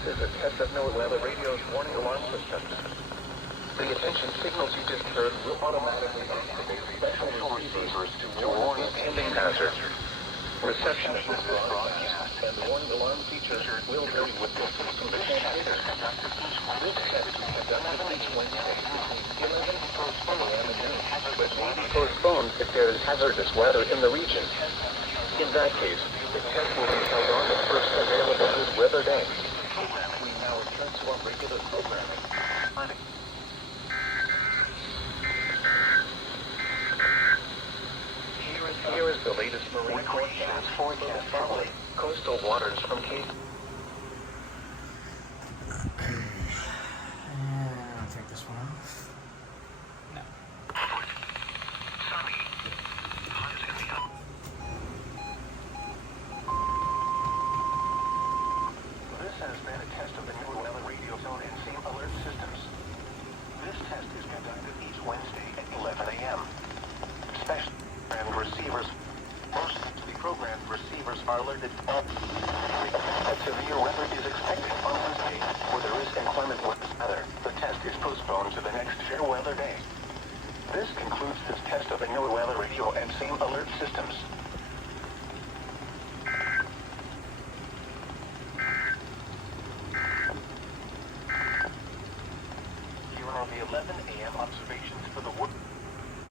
This is a test of NOAA weather radio's warning alarm system. The attention signals you just heard will automatically activate special receivers to warn impending hazards. Reception of this broadcast and the warning alarm feature will vary with the system later. This test will be conducted each Wednesday between 11 a.m. and noon, but will be postponed if there is hazardous weather in the region. In that case, the test will be held on the first available good weather day. We now return to our regular programming. Here is the latest marine forecast for the following coastal waters from Cape